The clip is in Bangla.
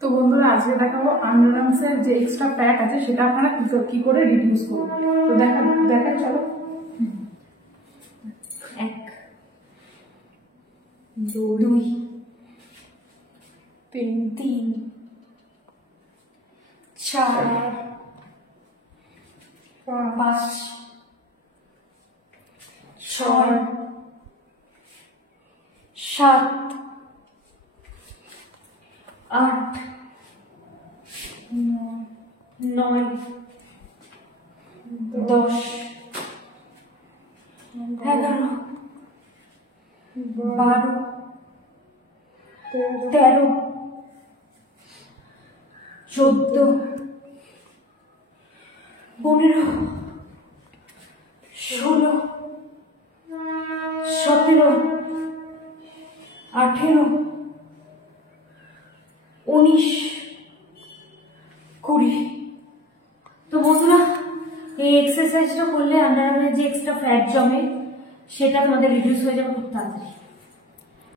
তো বন্ধুরা আজকে দেখাবো আন্ডারআর্মসের যে এক্সট্রা ফ্যাট আছে সেটা আপনারা কি করে রিডিউস করবেন। তো দেখা চলো। 1 2 3 4 5 6 7 8 9 10 11 12 13 14 15 16 17 18 19 20। তো বন্ধুরা এই এক্সারসাইজটা করলে আন্ডারআর্মের যে এক্সট্রা ফ্যাট জমে সেটা তোমাদের রিডিউস হয়ে যাবে খুব তাড়াতাড়ি।